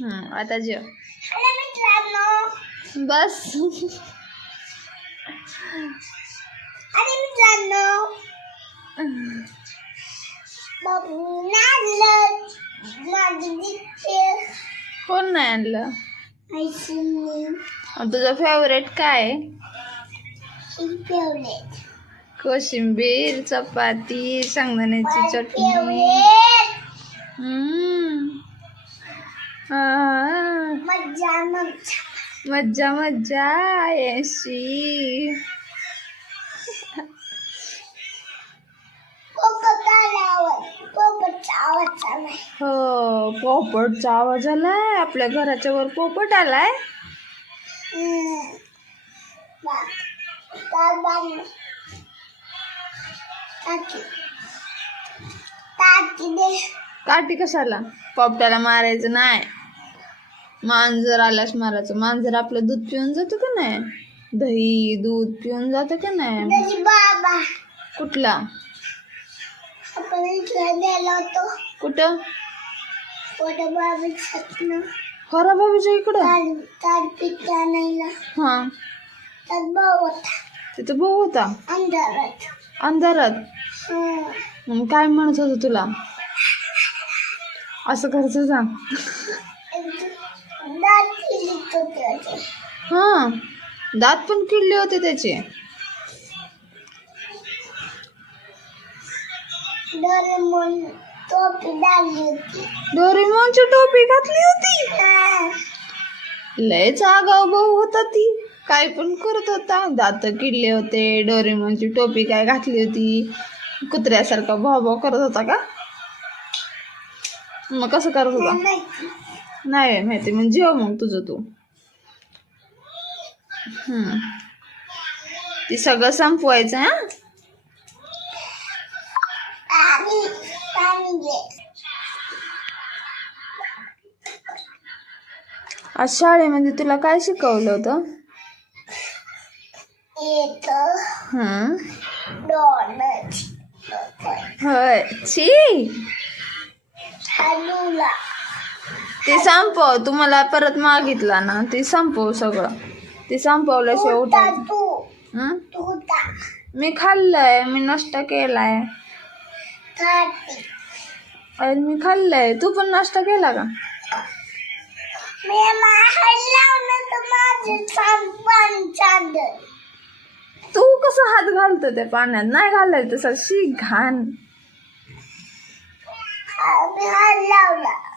हम्म, आता जेव. बस. कोण नाही आणलं? आणि तुझं फेवरेट काय? आहे? फेवरेट कोशिंबीर चपाती शेंगदाण्याची चटणी. मज्जा मज्जा. मज्जा मज्जा येशी. हो पोपटचा आवाज आलाय. आपल्या घराच्या वर पोपट आलाय. टाकी टाकी दे. काठी कशाला? पोपट्याला मारायचं नाही. मांजर आल्यास मारायचं. मांजर आपलं दूध पिऊन जातं का नाही? दही दूध पिऊन जातं का नाही? बाबा. कुठला? कुठं? खरा बाबीच्या इकडं? हा. तिथं भाऊ होता? अंधारात. अंधारात? काय म्हणत होतं तुला? असं करायचं सांग. हा. दात पण किडले होते त्याचे. डोरेमॉनची टोपी घातली होती. लयच आगाव भाऊ होता ती. काय पण करत होता. दात किडले होते. डोरेमॉनची टोपी काय घातली होती? कुत्र्यासारखा भाव करत होता का? मग कसं करत होता. नाही माहिती. मग जेव मग तुझं तू. हम्म. ती सगळं संपवायचं हा? आज शाळेमध्ये तुला काय शिकवलं होतं? होय. छी ते संपव तुम्हाला परत मागितला ना ते संपव सगळं. ते संपवल्याशिवाय? तुटा मी खाल्लंय मी नाश्ता केलाय. अरे मी खाल्लंय. तू पण नाश्ता केला का? तू कसं हात घालतो त्या पाण्यात? नाही घालायचं तसं शी घाण. मी हात लावला